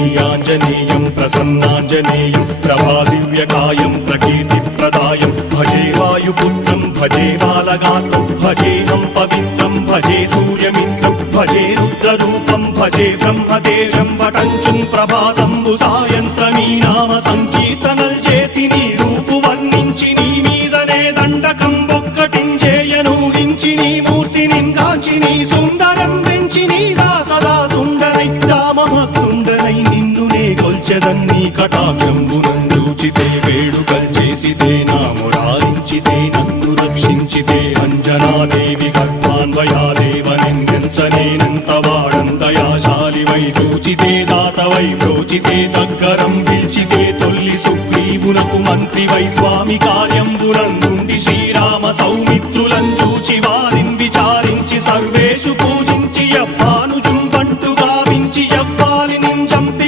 శ్రీయాజనేయం ప్రసన్నాజనేయం ప్రభాదివ్యకాయం ప్రదాయం భజే వాయుపుత్రం భజే బాలగాత్రం భజేహం పవిత్రం భజే సూర్యమిత్రం భజే రుద్రూపం భజే బ్రహ్మదేవం వటంచం ప్రభాతం సాయంత్రమీ నామ సంకీర్తనం చేసి నీ రూపు వర్ణించి నీ మీదనే దండకం ఒక్కటించేయను హించి నీ మూర్తిని గాంచి నీ సుందరం పెంచి నీ దాసదా సుందరైత్యామహ రాగంబునందుచితే వేడుకల్ చేసితే నా మురారించితే నన్ను రక్షించితే అంజనాదేవి కట్వాన్వయాదేవనిందించనేనంత వాడంతయాశాలివై చూచితే దాతవై ప్రోచితే దగ్గరం పిలిచితే తొల్లి సుగ్రీవునకు మంత్రివై స్వామి కార్యంబునందుండి శ్రీరామ సౌమిత్రులం చూచి వారి